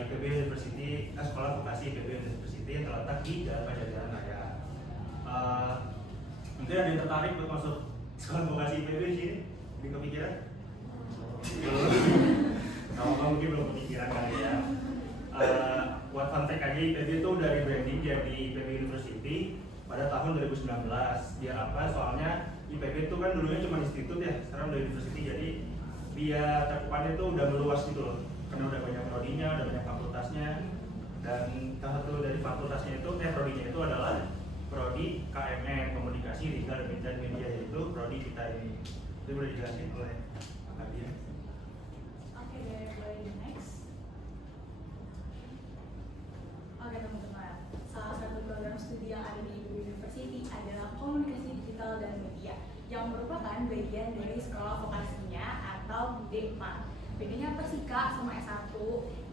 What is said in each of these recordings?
IPB University, sekolah vokasi IPB University yang terletak di Jalan Pajajaran Raya. Mungkin ada yang tertarik buat masuk sekolah vokasi IPB di sini? Ini kepikiran? Kalau mungkin belum kepikiran kali ya. Buat fun fact aja, IPB itu udah rebranding jadi IPB University pada tahun 2019. Biar apa? Soalnya IPB itu kan dulunya cuma institut ya, sekarang udah university, jadi biar cakupannya itu udah meluas gitu loh. Karena udah banyak prodinya, udah banyak fakultasnya. Dan salah satu dari fakultasnya itu, prodinya itu adalah prodi KMN, Komunikasi, Digital dan Media, yaitu prodi kita ini. Itu boleh dijelasin oleh Kak Dia. Oke, boleh di next. Oke teman-teman, salah satu program studi yang ada di University adalah Komunikasi Digital dan Media, yang merupakan bagian dari sekolah vokasinya atau D4. Bedanya apa sih Kak sama S1?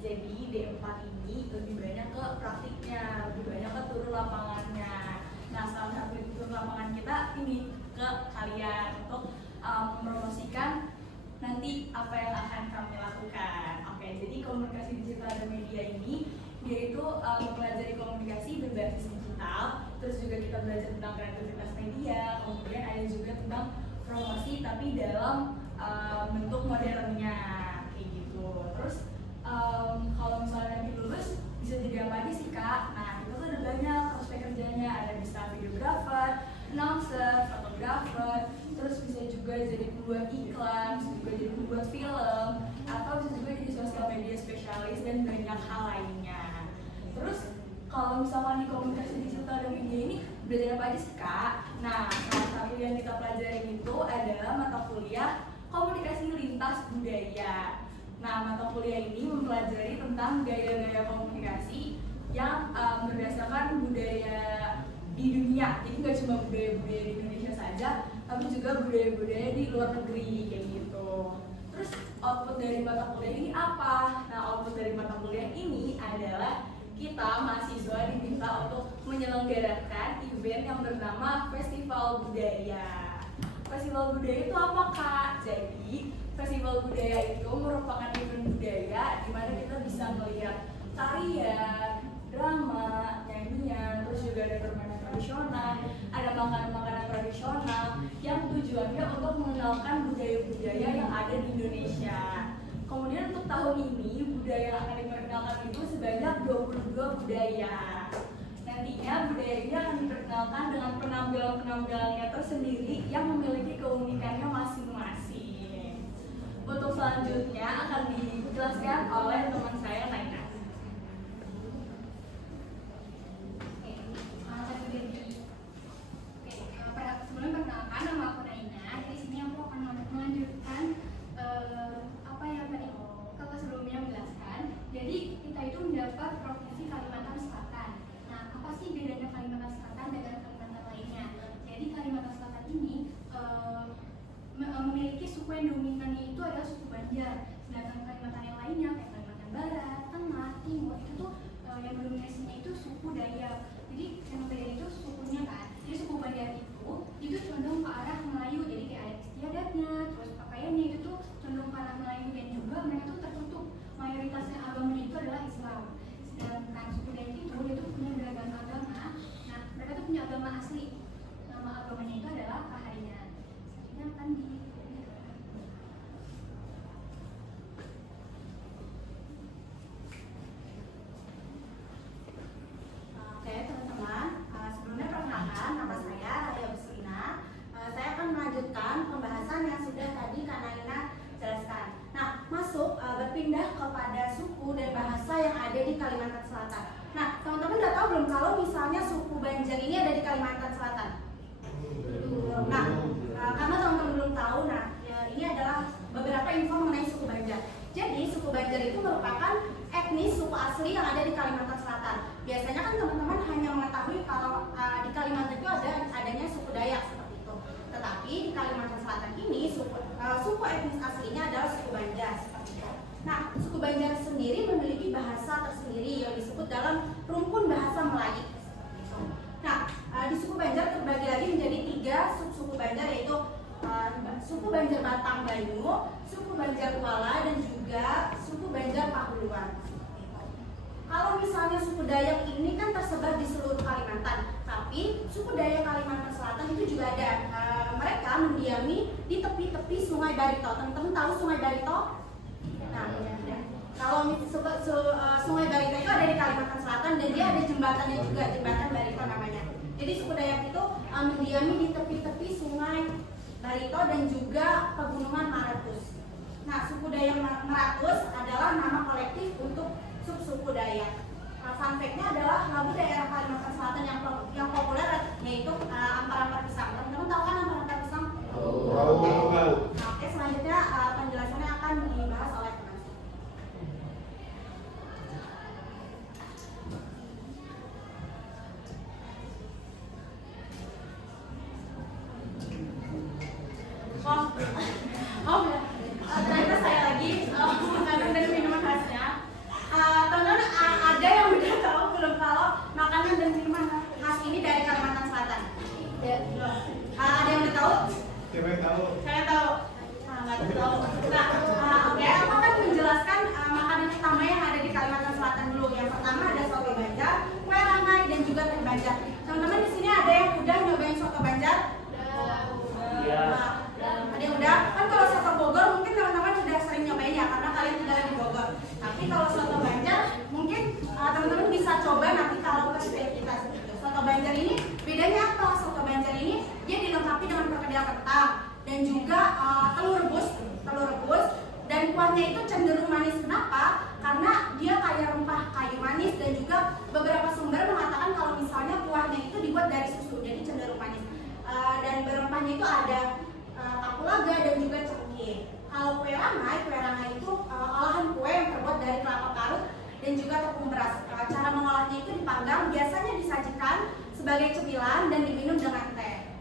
Jadi D4 ini lebih banyak ke praktiknya, lebih banyak ke turun lapangannya. Nah, salah satu turun lapangan kita ini ke kalian untuk mempromosikan nanti apa yang akan kami lakukan. Oke, jadi Komunikasi Digital dan Media ini dia itu mempelajari komunikasi berbasis digital, terus juga kita belajar tentang kreativitas media, kemudian ada juga tentang promosi tapi dalam bentuk modernnya kayak gitu. Terus kalau misalnya nanti lulus bisa jadi apa aja sih Kak? Nah, itu tuh ada banyak prospek kerjanya, ada bisa videographer, announcer, fotografer, terus bisa juga jadi pembuat iklan, bisa juga jadi pembuat film, atau bisa juga jadi sosial media spesialis dan banyak hal lainnya. Terus kalau misalkan di Komunikasi Digital dan Media ini belajar apa aja sih Kak? Nah, salah satu yang kita pelajarin itu adalah mata kuliah Komunikasi Lintas Budaya. Nah, mata kuliah ini mempelajari tentang gaya-gaya komunikasi yang berdasarkan budaya di dunia. Jadi nggak cuma budaya-budaya di Indonesia saja, tapi juga budaya-budaya di luar negeri kayak gitu. Terus output dari mata kuliah ini apa? Nah, output dari mata kuliah ini adalah kita mahasiswa diminta untuk menyelenggarakan event yang bernama Festival Budaya. Festival budaya itu apa Kak? Jadi Festival budaya itu merupakan event budaya di mana kita bisa melihat tarian, drama, nyanyian, terus juga ada permainan tradisional, ada makanan-makanan tradisional yang tujuannya untuk mengenalkan budaya-budaya yang ada di Indonesia. Kemudian untuk tahun ini budaya yang akan diperkenalkan itu sebanyak 22 budaya. Nantinya budaya ini akan diperkenalkan dengan penampilan-penampilannya tersendiri yang memiliki keunikannya masing-masing. Untuk selanjutnya akan dijelaskan oleh teman saya Naina. Sebelum perkenalkan, nama aku Naina. Di sini aku akan melanjutkan apa yang tadi kakak sebelumnya menjelaskan. Jadi kita itu mendapat provinsi Kalimantan Selatan. Nah, apa sih bedanya Kalimantan Selatan dengan Kalimantan lainnya? Jadi Kalimantan Selatan ini memiliki suku yang dominannya itu adalah suku Banjar. Sedangkan Kalimantan yang lainnya kayak Kalimantan Barat, Tengah, Timur itu tuh yang dominasinya itu suku Dayak. Jadi yang beda itu sukunya kan. Jadi suku Banjar itu condong ke arah Melayu. Jadi kayak adat istiadatnya, terus pakaiannya itu tuh condong ke arah Melayu, dan juga mereka tuh tertutup. Mayoritasnya agamanya itu adalah Islam. Sedangkan suku Dayak itu dia tuh punya beragam agama. Nah, mereka tuh punya agama asli. Nama agamanya itu adalah Kaharian. Selanjutnya akan di Oke teman-teman, sebelumnya perkenalkan nama saya Raya Buslina. Saya akan melanjutkan pembahasan yang sudah tadi Kak Naina jelaskan. Nah, masuk berpindah kepada suku dan bahasa yang ada di Kalimantan Selatan. Nah, teman-teman udah tahu belum kalau misalnya suku Banjar ini ada di Kalimantan Selatan? Nah, karena teman-teman belum tahu, nah ini adalah beberapa info mengenai suku Banjar. Jadi suku Banjar itu merupakan etnis suku asli yang ada di Kalimantan Selatan. Biasanya kan teman-teman hanya mengetahui kalau di Kalimantan itu adanya suku Dayak seperti itu. Tetapi di Kalimantan Selatan ini suku etnis aslinya adalah suku Banjar seperti itu. Nah, suku Banjar sendiri memiliki bahasa tersendiri yang disebut dalam rumpun bahasa Melayu. Nah, di suku Banjar terbagi lagi menjadi 3 suku Banjar, yaitu suku Banjar Batang Banyu, suku Banjar Kuala, dan juga suku Banjar Pahuluan. kalau misalnya suku Dayak ini kan tersebar di seluruh Kalimantan, tapi suku Dayak Kalimantan Selatan itu juga ada. Mereka mendiami di tepi-tepi Sungai Barito. Teman-teman tahu Sungai Barito? Nah, kalau Sungai Barito itu ada di Kalimantan Selatan dan dia ada jembatannya juga, jembatan Barito namanya. Jadi suku Dayak itu mendiami di tepi-tepi Sungai Barito dan juga pegunungan Maratus. Nah, suku Dayak Maratus adalah nama kolektif untuk suku Dayak. Fun fact-nya adalah lagu daerah Kalimantan Selatan yang populer yaitu Ampar-Ampar Pisang. Teman-teman tahu kan Ampar-Ampar Pisang? Tahu. Nah, oke, selanjutnya penjelasannya akan dibahas oleh teman. Ternyata saya lagi makanan dan minuman khasnya. Teman-teman ada yang udah tahu belum kalau makanan dan minuman khas ini dari Kalimantan Selatan? Ada yang udah tahu? Siapa yang tahu? Saya tahu. Nggak tahu. Nah, oke, aku akan menjelaskan makanan utama yang ada di Kalimantan Selatan dulu. Yang pertama ada soto Banjar, kue rangai dan juga teh Banjar. Teman-teman di sini ada yang udah nyobain soto Banjar? Iya. Ada yang udah? Kan kalau soto Bogor mungkin teman-teman sudah sering nyobain ya karena kalian tinggal di Bogor. Tapi kalau soto Banjar mungkin teman-teman bisa coba nanti kalau ke state kita seperti itu. Soto Banjar ini bedanya apa? Soto Banjar ini dia dilengkapi dengan perkedel kentang dan juga telur rebus dan kuahnya itu cenderung manis. Kenapa? Karena dia kaya rempah kayu manis dan juga beberapa sumber mengatakan kalau misalnya kuahnya itu dibuat dari susu jadi cenderung manis. Dan berempahnya itu ada kapulaga dan juga cengkeh. Kalau kue rangai itu olahan kue yang terbuat dari kelapa parut dan juga tepung beras. Cara mengolahnya itu dipanggang, biasanya disajikan sebagai cemilan dan diminum dengan teh.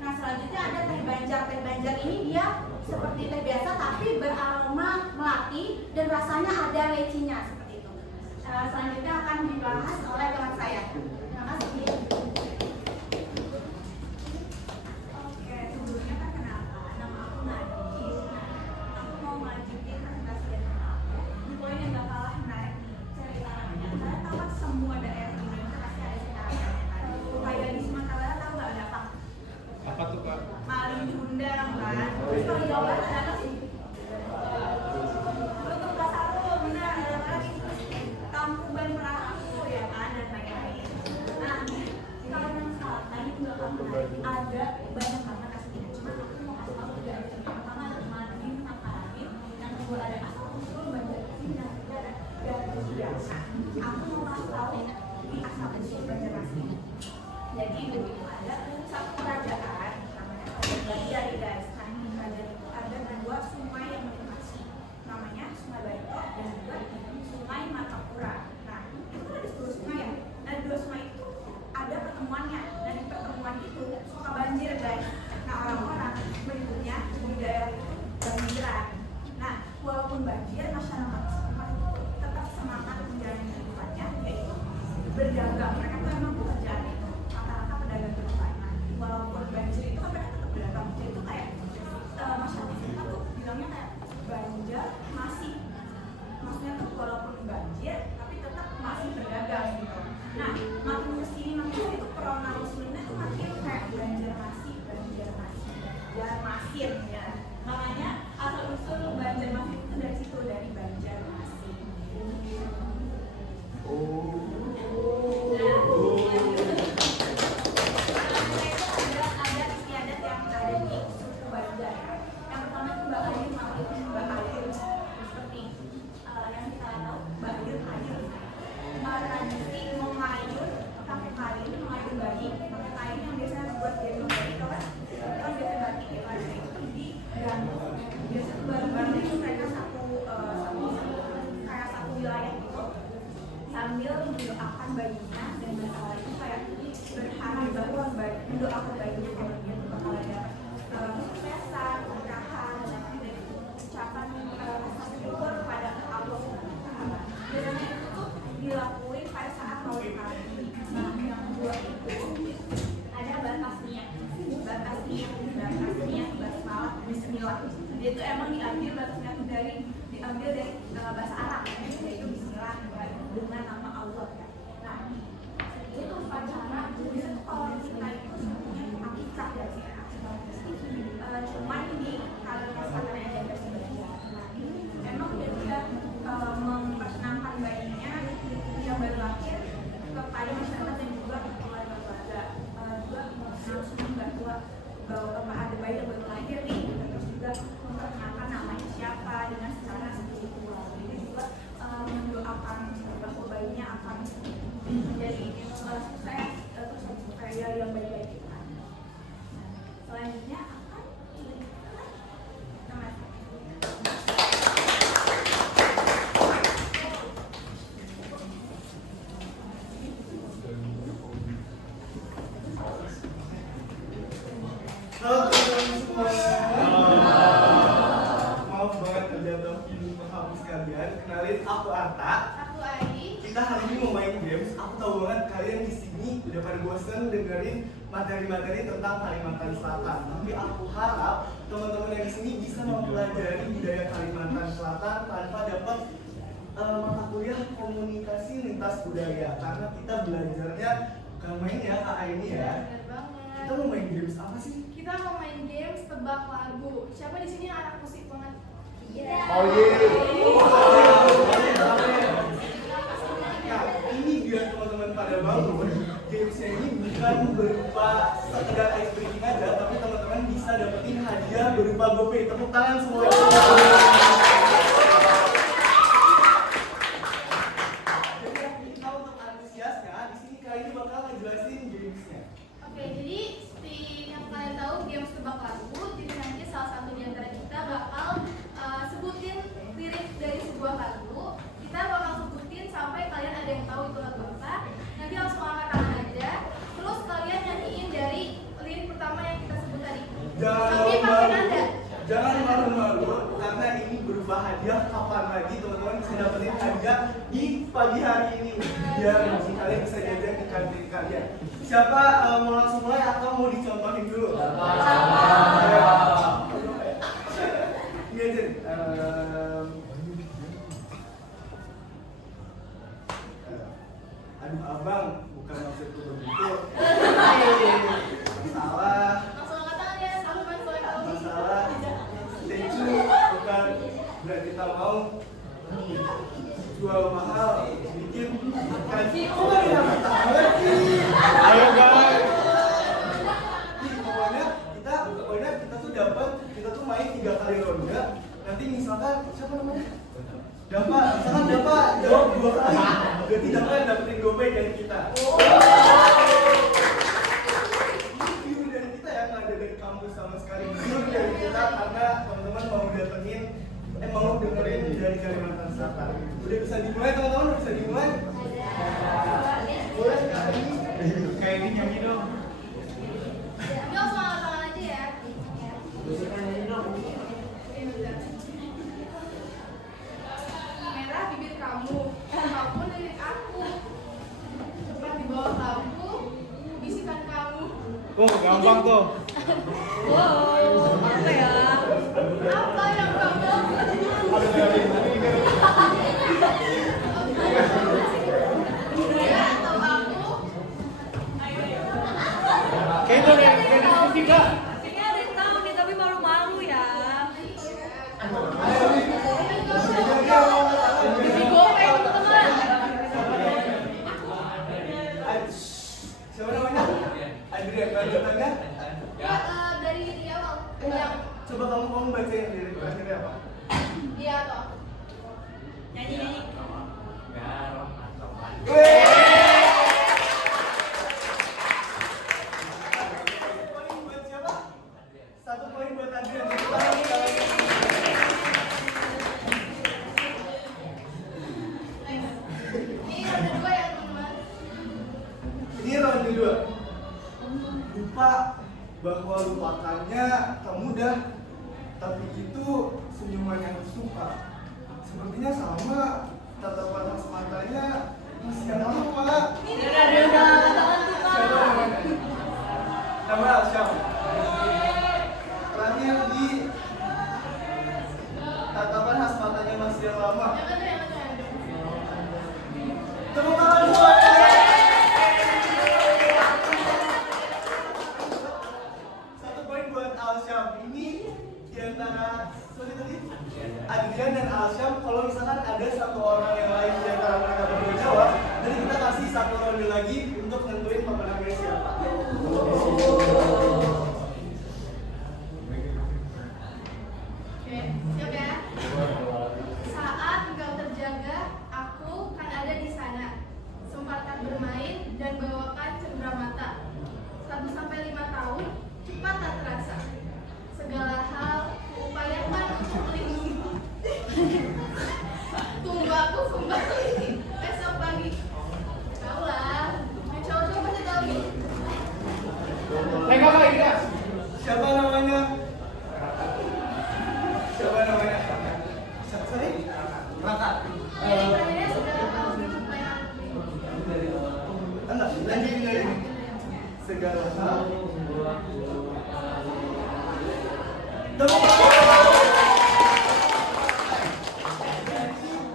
Nah, selanjutnya ada teh Banjar. Teh Banjar ini dia seperti teh biasa tapi beraroma melati dan rasanya ada lecinya seperti itu. Selanjutnya akan dibahas oleh teman saya. Terima kasih. Oke, sebelumnya perkenalkan, nama aku Nadis. Aku mau ngajuin presentasi dari aku. Poin yang gak kalah menarik nih, ceritanya. Kalian tahu kan semua daerah di Indonesia pasti ada ceritanya kan? Kayak di Sumatera Barat tahu nggak ada apa? Apa tuh, Pak? Maling Gundang kan? Terus kalau di Jawa Barat ada apa sih? Tutup pasar lu, benar, ada apa lagi? Kampungan Perahu ya kan, dan lain-lain. Nah, di Kalimantan Selatan itu nggak kalah menarik. Ada banyak banget aslinya. Cuma aku mau kasih tahu tiga aja. Yang pertama ada Madin, Makarim. Yang kedua ada asal usul Banjar Masin. Yang ketiga ada Garut Biasa. Aku mau kasih tahu di asal usul Banjar Masin. Jadi dulu itu ada satu kerajaan namanya Kerajaan Banjar ya guys. Nah, di kerajaan itu ada dua sungai yang melintasi, namanya Sungai Barito dan juga Sungai Martapura. Nah, itu kan ada 10 sungai ya. Dan dua sungai itu ada pertemuannya. Dan di pertemuan itu suka banjir guys. Nah, orang-orang menyebutnya di daerah itu banjiran. Nah, walaupun banjir, masyarakat setempat itu tetap semangat menjalani kehidupannya, yaitu berdagang. Mereka tuh emang pekerjaannya itu rata-rata pedagang kehidupan. Nah, walaupun banjir itu kan mereka tetap berdagang. Jadi itu kayak masyarakat kita tuh bilangnya kayak Banjar masih, maksudnya tuh walaupun banjir tapi tetap masih berdagang gitu. Nah, makin kesini itu pronaunsinya tuh makin kayak Banjar masih ya. Makanya asal usul Banjar masih itu dari situ, dari Banjar masih. Ada istiadat yang ada di suku Banjar. Yang pertama itu Mbak Ayu, Mbak Ayu seperti yang kita tahu Mbak Ayu tradisi mengayun pakai kain, mengayun bayi pakai kain yang biasanya buat gendong bayi itu kan biasa batik ya kan, itu di gantung. Biasanya bareng-bareng itu mereka satu wilayah gitu sambil mendoakan bayinya dan itu kayak berharap bahwa mendoakan bayinya kalau dia bakal ada kesuksesan, pernikahan, dan itu ucapan rasa syukur kepada Allah Subhanahu wa Ta'ala. Biasanya itu tuh dilakuin pada saat mau dikawin. Nah, yang kedua itu ada batas niat, basmalah, bismillah. Dia tuh emang diambil batas niat dari diambil dari bahasa Arab, yaitu Bismillah dengan nama Allah ya. Nah, itu upacara bisa tuh kalau kita itu sebutnya akikah ya sih. Cuman ini kalau misalkan ada versi kedua, nah ini emang dia mempersenangkan bayinya yang baru lahir kepada masyarakat dan juga keluarga-keluarga, juga langsung bahwa ada bayi yang baru lahir nih, terus juga memperkenalkan namanya siapa dengan secara spiritual. Jadi juga mendoakan bahwa bayinya akan menjadi sukses, terus kayak yang baik-baik kita. Selanjutnya akan nama Halo teman-teman semua. Maaf banget terjatuh ini menghapus kalian. Kenalin, aku Arta. Aku Ai. Kita hari ini mau main games. Aku tahu banget kalian di sini udah pada bosen dengerin materi-materi tentang Kalimantan Selatan. Tapi aku harap teman-teman yang di sini bisa mempelajari budaya Kalimantan Selatan tanpa dapat mata kuliah komunikasi lintas budaya. Karena kita belajarnya bukan main ya Kak ini ya. Bener banget. Kita mau main games apa sih? Kita mau main games tebak lagu. Siapa di sini yang anak musik banget? Iya. Oh iya. Nah, ini biar teman-teman pada bangun. Gamesnya ini bukan berupa sekedar ice breaking aja, tapi teman-teman bisa dapetin hadiah berupa GoPay. Tepuk tangan semua. Jadi kita untuk antusiasnya, di sini kali ini bakal ngejelasin gamesnya. Oke, jadi seperti yang kalian tahu, games tebak lagu. Jadi nanti salah satu di antara kita bakal sebutin lirik dari sebuah lagu. Kita bakal sebutin sampai kalian ada yang tahu itu lagu apa. Nanti langsung angkat tangan aja. Terus kalian nyanyiin dari lirik pertama yang kita sebut tadi. Tapi pakai nada. Jangan malu-malu, karena ini berupa hadiah. Kapan lagi teman-teman bisa dapetin hadiah di pagi hari ini, biar kalian bisa jajan di kantin kalian. Siapa mau langsung mulai atau mau dicontohin dulu? Iya Jen. Aduh abang, bukan maksudku begitu. Salah. Langsung angkat tangan ya. Aku main soal kalau Masalah tecu bukan berarti tak mau jual mahal bikin gaji orang yang tak ngerti. Ayo guys. Pokoknya kita tuh kita tuh main 3 kali ronde. Nanti misalkan siapa namanya? Misalkan Dapa jawab 2 kali. Berarti Dapa yang dapetin GoPay dari kita. View dari kita ya, nggak ada dari kampus sama sekali. View dari kita karena teman-teman mau datengin, mau dengerin dari Kalimantan Selatan. Udah bisa dimulai teman-teman, udah bisa dimulai. Boleh sekali. Kayak ini nyanyi dong. Ini langsung angkat tangan aja ya. Merah bibir kamu, kamu lirik aku. Cepat di bawah lampu, bisikan kamu. Oh, gampang tuh. apa ya? Apa yang kamu? Dia atau aku? Kayak itu dari diskusi Kak. Kayaknya ada yang tahu nih, tapi malu-malu ya. Bisi GoPay teman-teman. Siapa namanya? Adrian, lanjutannya? Dari awal. Yang Coba kamu baca yang dari terakhirnya apa? dia atau aku? Nyanyi. Poin buat siapa? 1 poin buat Adrian. Ini ronde 2 ya teman-teman. Ini ronde 2. Lupa bahwa lupakannya tak mudah, tapi itu senyuman yang suka. Sepertinya sama tatap tadi? Adrian dan Alsyam. Kalau misalkan ada satu orang yang lain di antara mereka berdua jawab, nanti kita kasih satu ronde lagi untuk nentuin pemenangnya siapa. Oke, siap ya? Saat engkau terjaga, aku kan ada di sana. Sempatkan bermain dan bawakan cenderamata. 1-5 tahun, cepat tak terasa. Segala hal kuupayakan untuk melindungi. Tunggu aku kembali besok pagi. Tahu lah, yang cowok-cowok pasti tahu nih. Siapa namanya? Siapa namanya? Sorry? Raka. Jadi terakhirnya segala hal kuupayakan. Enggak, lanjutin dari ini. Segala hal. Tepuk tangan. Di sini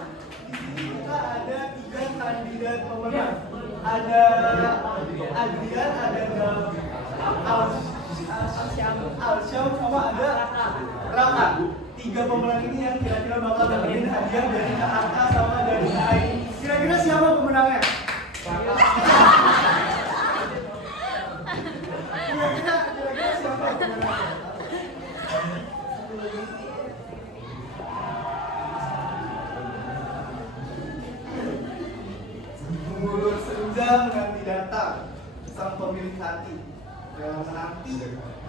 kita ada 3 kandidat pemenang. Ada Adrian, ada Alsyam, sama ada Raka. 3 pemenang ini yang kira-kira bakal dapetin hadiah dari Kak Arka sama dari Kak Ai. Kira-kira siapa pemenangnya? Kira-kira siapa pemenangnya? Mengulur senja menanti datang sang pemilik hati, dalam menanti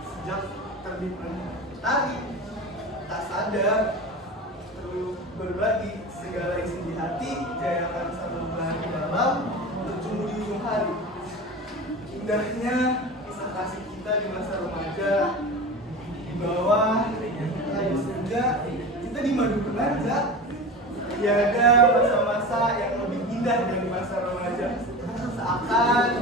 sejak terbit mentari, tak sadar terus berbagi segala isi di hati, jayakan satu bulan dalam bertemu di ujung hari. Indahnya kisah kasih kita di masa remaja, di bawah kayu senja kita di madu penanja. Tiada masa-masa yang lebih indah dari masa remaja. Seakan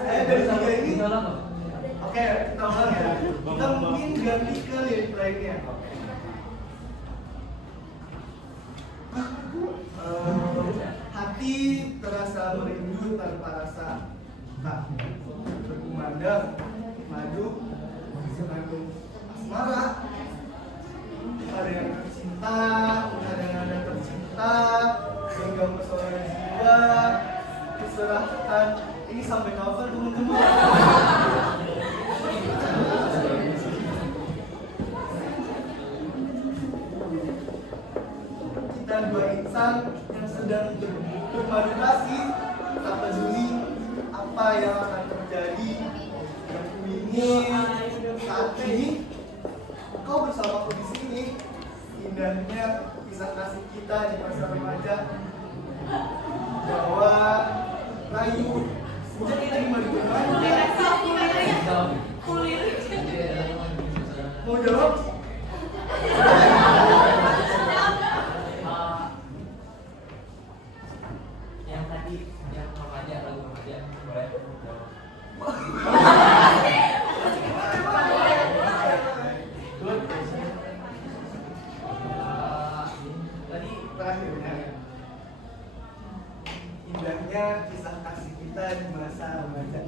saya dari 3 ini. Oke, kita ulang ya. Kita mungkin ganti ke lirik lainnya. Hati terasa merindu tanpa rasa, tak berkumandang madu senandung asmara. Ada yang tercinta, ada yang ada tercinta, sehingga pesona jiwa diserahkan. Ini sampai kapan teman-teman? Kita 2 insan yang sedang bermadu kasih, tak peduli apa yang akan terjadi. Yang ku ingin saat ini kau bersamaku di sini. Indahnya kisah kasih kita di masa remaja. Bahwa rayu sejak kita di madu mau jawab? Yang tadi yang remaja, lagu remaja boleh jawab. Tadi terakhirnya indahnya kisah kasih kita di masa remaja.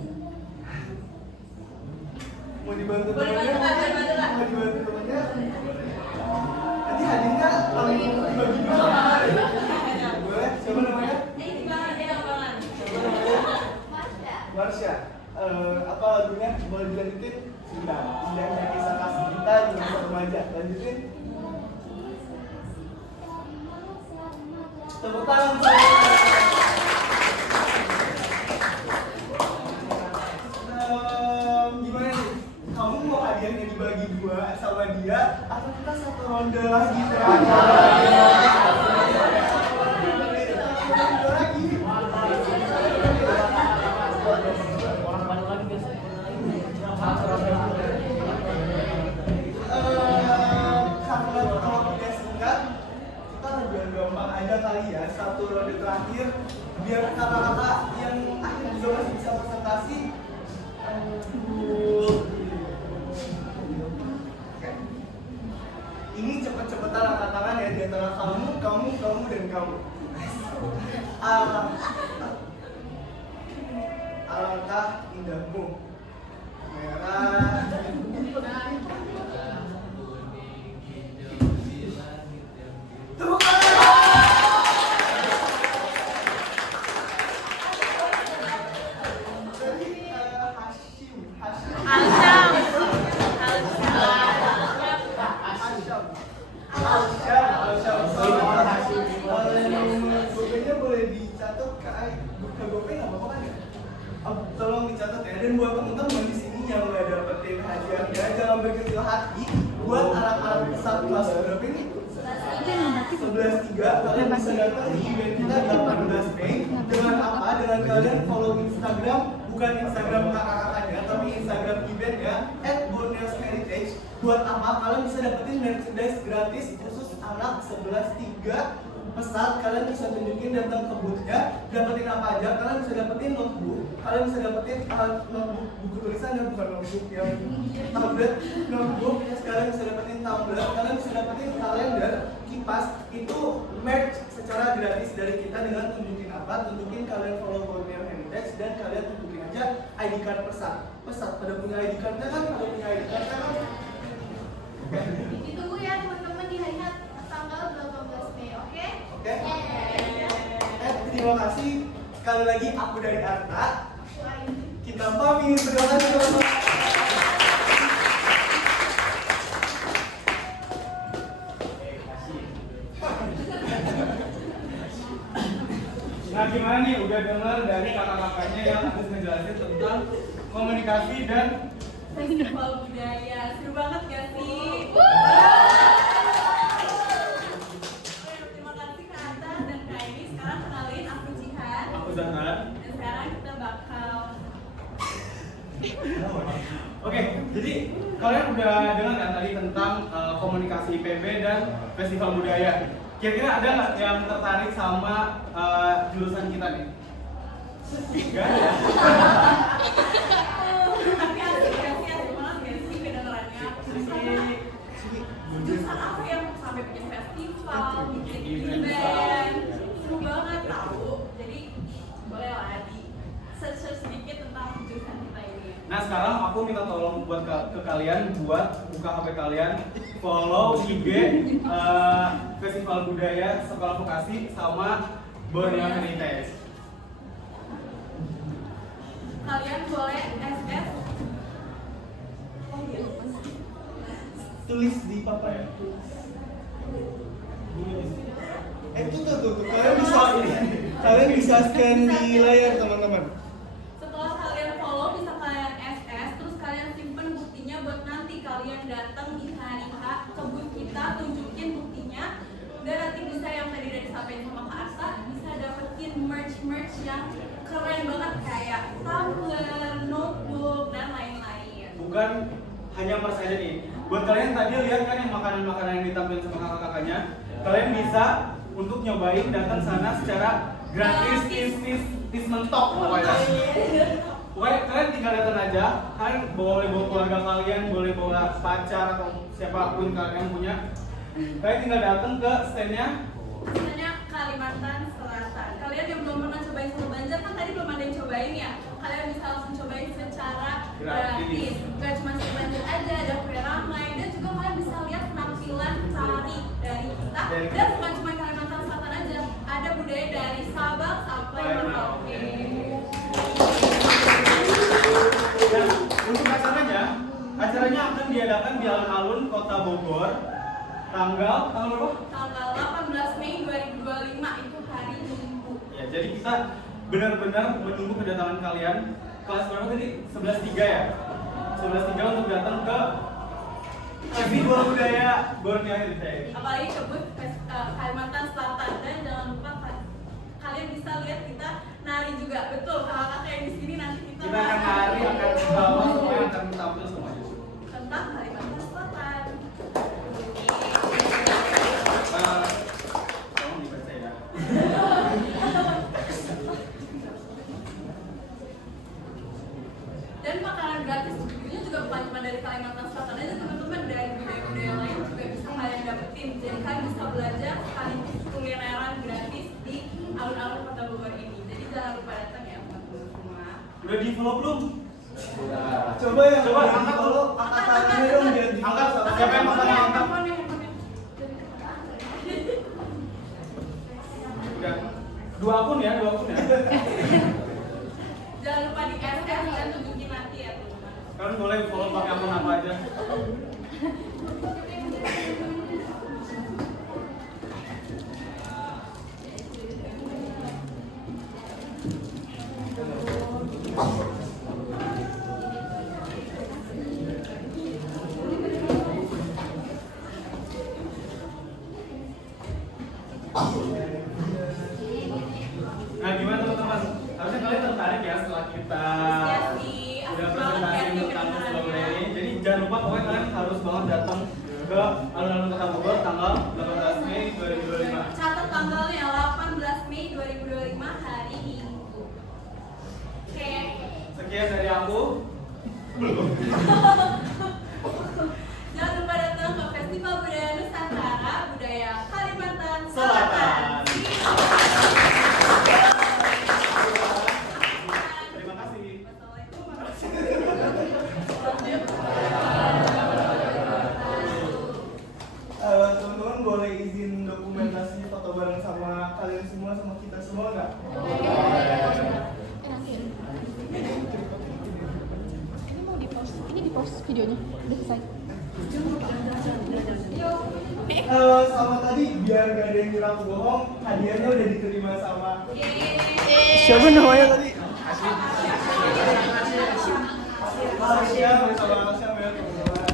Mau dibantu temannya? Mau dibantu temannya? Nanti hadirnya dibagi 2. Boleh? Siapa namanya? Marsha. Apa lagunya? Boleh dilanjutin? Sudah. Indahnya kisah kasih kita di masa remaja. Lanjutin. Tepuk tangan. Gimana nih? Kamu mau hadiahnya dibagi 2 sama dia atau kita satu ronde lagi karena waktunya singkat, kita lebih gampang aja kali ya, satu ronde terakhir biar kata-kata yang akhir juga masih bisa presentasi. Ini cepet-cepetan angkat tangan ya di antara kamu, dan kamu. Alangkah indah wajahmu. Merah. Tepuk tangan. Jadi Hashim. Gopenya boleh dicatat ke Gopay nggak apa-apa kan ya? Tolong dicatat ya. Dan buat teman-teman di sini yang nggak dapetin hadiahnya, jangan berkecil hati. Buat anak-anak besar kelas berapa ini? 11.3 kalian bisa datang di event kita 18 Mei. Dengan apa? Dengan kalian follow Instagram, bukan Instagram kakak-kakaknya, tapi Instagram eventnya @borneosheritage. Buat apa? Kalian bisa dapetin merchandise gratis khusus anak 11.3 pesat. Kalian bisa tunjukin datang ke boothnya, dapetin apa aja. Kalian bisa dapetin notebook, kalian bisa dapetin notebook buku tulisan dan bukan notebook yang tablet, notebook. Kalian bisa dapetin tablet, kalian bisa dapetin kalender, kipas. Itu merch secara gratis dari kita dengan tunjukin apa? Tunjukin kalian follow Borneo Heritage dan kalian tunjukin aja ID card pesat. Pada punya ID cardnya kan? Pada punya ID cardnya kan? Ditunggu ya teman-teman di hari tanggal 18 Mei, oke? Oke. Terima kasih sekali lagi, aku dari Arta. Kita pamit. Terima kasih teman-teman. Nah gimana nih, udah dengar dari kakak-kakaknya yang habis ngejelasin tentang komunikasi dan Festival budaya, seru banget gak sih? Terima kasih Kak Atta dan Kak Eni. Sekarang kenalin aku Jihan. aku Zahran. Dan sekarang kita bakal Oke, jadi kalian udah dengar kan tadi tentang komunikasi IPB dan festival budaya. Kira-kira ada nggak yang tertarik sama jurusan kita nih? Enggak ada. tapi asik banget gak sih kedengarannya? Jurusan apa yang sampai bikin festival, bikin event, seru banget tahu. Jadi boleh lah di search sedikit tentang jurusan kita ini. Nah sekarang aku minta tolong buat ke kalian buat buka HP kalian, follow IG Festival Budaya Sekolah Vokasi sama Borneo Heritage. Kalian boleh SS Tulis di papan ya. Tuh. Kalian bisa scan di layar teman-teman. setelah kalian follow bisa kalian SS, terus kalian simpen buktinya buat nanti kalian datang di hari H ke booth kita, tunjukin buktinya. Dan nanti bisa yang tadi dari disampaikan sama Kak Arta, bisa dapetin merch yang keren banget kayak tumbler, notebook, dan lain-lain. Bukan hanya mas aja nih. Buat kalian tadi lihat kan yang makanan-makanan yang ditampilkan sama kakak-kakaknya, kalian bisa untuk nyobain datang sana secara gratis, tis mentok pokoknya. Pokoknya kalian tinggal datang aja, kalian boleh bawa keluarga kalian, boleh bawa pacar atau siapapun kalian punya. Kalian tinggal datang ke standnya. Misalnya Kalimantan Selatan. Kalian yang belum pernah cobain soto Banjar kan tadi belum ada yang cobain ya. Kalian bisa langsung cobain secara gratis. Gak cuma soto Banjar aja, ada kue ramai dan juga kalian bisa lihat penampilan tari dari kita. Dan bukan cuma Kalimantan Selatan aja, ada budaya dari Sabang sampai Merauke. Dan untuk acaranya akan diadakan di alun-alun Kota Bogor. Tanggal berapa? Tanggal 18 Mei 2025 itu hari Minggu. Ya, jadi kita benar-benar menunggu kedatangan kalian. Kelas berapa tadi? 11.3 ya? 11.3 untuk datang ke Festival Budaya Borneo Heritage. Apalagi ke booth Kalimantan Selatan, dan jangan lupa kalian bisa lihat kita nari juga. Betul, kakak-kakak yang di sini nanti kita Akan nari, akan bawa semua yang akan tampil semuanya. tentang Kalimantan Selatan. Tolong dibaca ya. Dan makanan gratis tentunya juga bukan cuma dari Kalimantan Selatan aja, teman-teman, dari budaya-budaya lain juga bisa kalian dapetin. Jadi kalian bisa belajar sekaligus kulineran gratis di alun-alun Kota Bogor ini. Jadi jangan lupa datang ya teman-teman semua. Udah di follow belum? Coba yang Coba udah angkat di follow, angkat tangannya dong biar di Angkat, follow sama siapa yang saya. pertama angkat? Ya. Dua akun ya. Jangan lupa di SS dan tunjukin nanti ya teman-teman. Kalian boleh follow pakai akun apa aja. Nah, gimana teman-teman? Harusnya kalian tertarik ya setelah kita Ya sih, udah asik banget presentasi ya nih tentang kedengarannya. strawberry. Jadi jangan lupa pokoknya kalian harus banget datang ke alun-alun Kota Bogor tanggal 18 Mei 2025. Catat tanggalnya 18 Mei 2025 hari Minggu. Oke. Sekian dari aku. Jangan lupa datang ke Festival Budaya Nusantara Budaya Kalimantan Selatan. Selatan. Terima kasih. Wassalamualaikum Teman-teman boleh izin dokumentasi foto bareng sama kalian semua, sama kita semua nggak? Ini mau di post, ini di post videonya udah selesai. Sama tadi biar gak ada yang kira aku bohong, hadiahnya udah diterima sama Yeay. siapa namanya tadi? Asia bersama Asia ya teman-teman.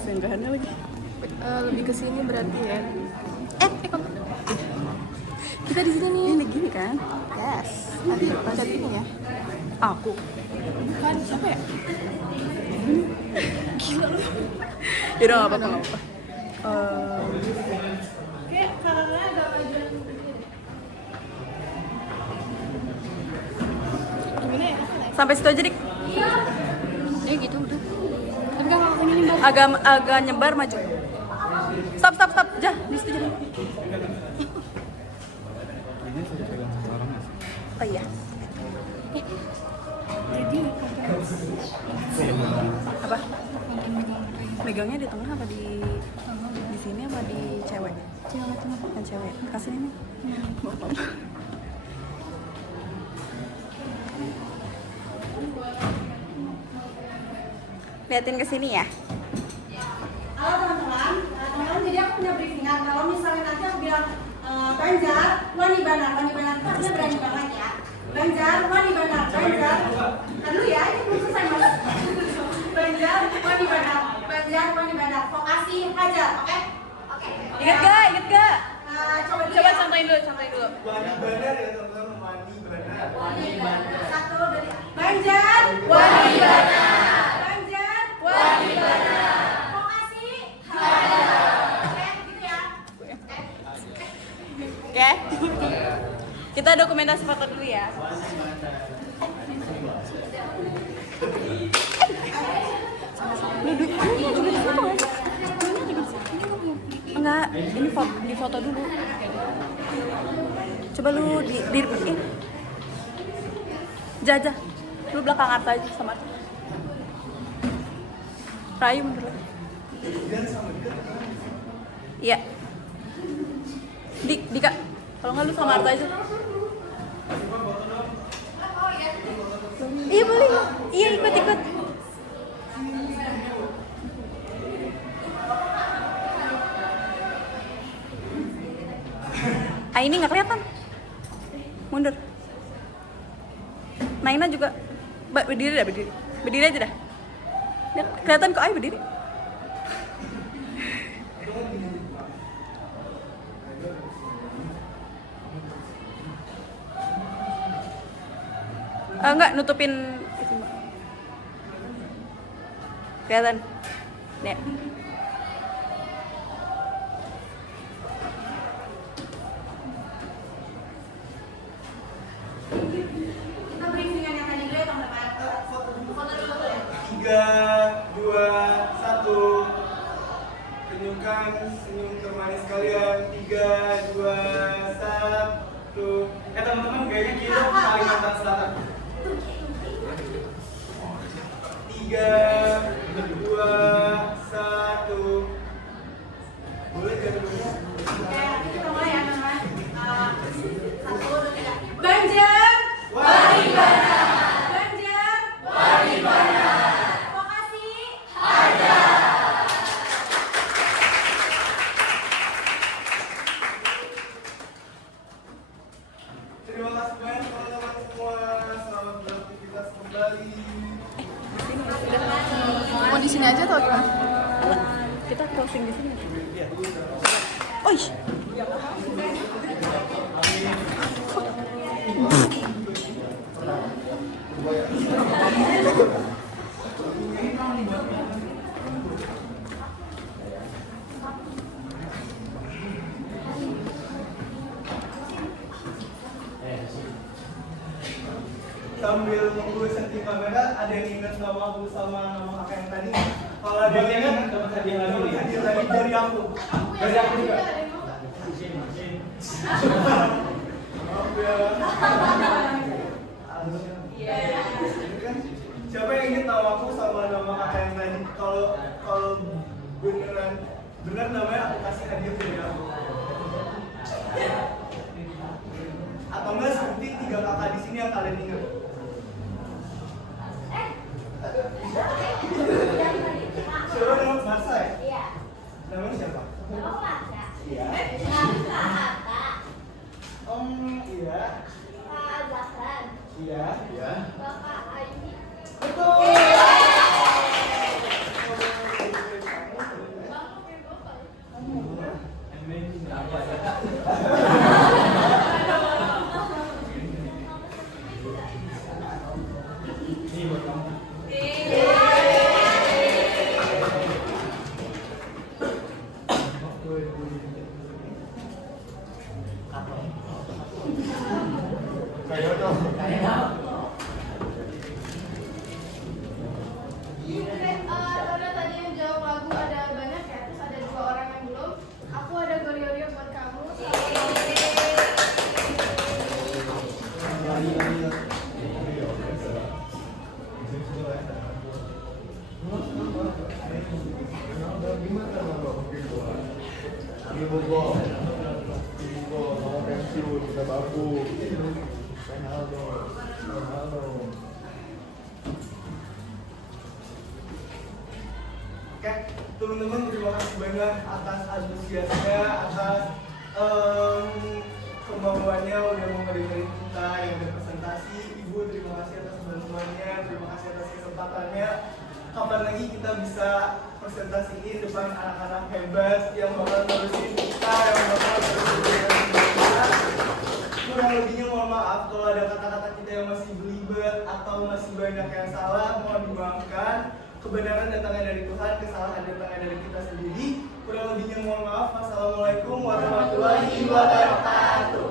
Senggahannya lagi. Lebih ke sini berarti ya. Kok. Kita di sini nih. Ini gini kan? Yes. Nanti baca ini ya. Aku. Bukan siapa ya? Gila lu. Yaudah nggak apa-apa. Kayak kakaknya agak majuan. Gimana ya? Sampai situ aja dik. Gitu udah. Tapi kan kalau ini mbak. Agak nyebar maju. Stop. Jah, di situ jah. Oh iya. Apa? Megangnya di tengah apa di sini apa di cewek? Kan cewek. Kasih ini. Liatin ke sini ya. Halo teman-teman, jadi aku punya briefingan. Kalau misalnya nanti aku bilang Banjar, Wani Banar itu artinya berani banget ya. Banjar, Wani Banar. Dulu ya, ini belum selesai mas. Banjar, Wani Banar. Vokasi hajar, oke? Ingat gak? Coba dulu Coba ya. contohin dulu. Wani Bandar ya teman-teman, Wani Bandar. Satu dari Banjar, Wani Banar. Vokasi hajar. Oke, gitu ya. Oke. Kita dokumentasi foto dulu ya. Enggak, ini di foto dulu. Coba lu di Jajah. Lu belakang Arta aja sama Arta. Rayu mundur lagi. Iya. Dika. Kalau nggak lu sama Arta aja. Iya boleh. Iya ikut. Ini nggak kelihatan. Mundur. Naina juga. Berdiri dah. Berdiri aja dah. Lihat, kelihatan kok berdiri. Enggak, nutupin itu. Kelihatan. Nih. Kita briefingan yang tadi dulu ya teman-teman. Foto dulu boleh. 3, 2, 1. Tunjukkan senyum termanis kalian. 3, 2, 1. Teman-teman gayanya kita Kalimantan Selatan. 3, 2, 1. Boleh jangan dulu. Oke, kita mulai ya teman-teman. 1, 2, 3. Banjar. Waribana. Banjar. Waribana. Vokasi. Ada. Terima kasih banyak teman-teman semua. Selamat beraktivitas kembali. Mau di sini aja atau gimana? Kita closing di sini. Oi. Sambil nunggu setting kamera, ada yang ingat nama aku sama nama kakak yang tadi? Kalau ada yang ingat, dapat hadiah lagi dari aku. Dari aku juga. Maaf ya. Siapa yang ingat nama aku sama nama kakak yang tadi? Kalau beneran namanya aku kasih hadiah dari aku. Atau enggak seperti 3 kakak di sini yang kalian ingat? Siapa nama Marsa ya? Iya. Namanya siapa? Nama Marsa. Iya. Nama Hatta. Iya. Pak Zahran. Iya. Iya. Bapak Aini. Betul. Karena tadi yang jawab lagu ada banyak ya, terus ada 2 orang yang belum. Aku ada Gorio buat kamu. Oke, teman-teman terima kasih banyak atas antusiasnya, atas kemauannya udah mau ngedengerin kita yang berpresentasi. Ibu terima kasih atas bantuannya, terima kasih atas kesempatannya. Kapan lagi kita bisa presentasiin depan anak-anak hebat yang bakal terusin kita, yang bakal terusin kita. Kurang lebihnya mohon maaf kalau ada kata-kata kita yang masih belibet atau masih banyak yang salah, mohon dimaafkan. Kebenaran datangnya dari Tuhan, kesalahan datangnya dari kita sendiri. Kurang lebihnya mohon maaf. Wassalamualaikum warahmatullahi wabarakatuh.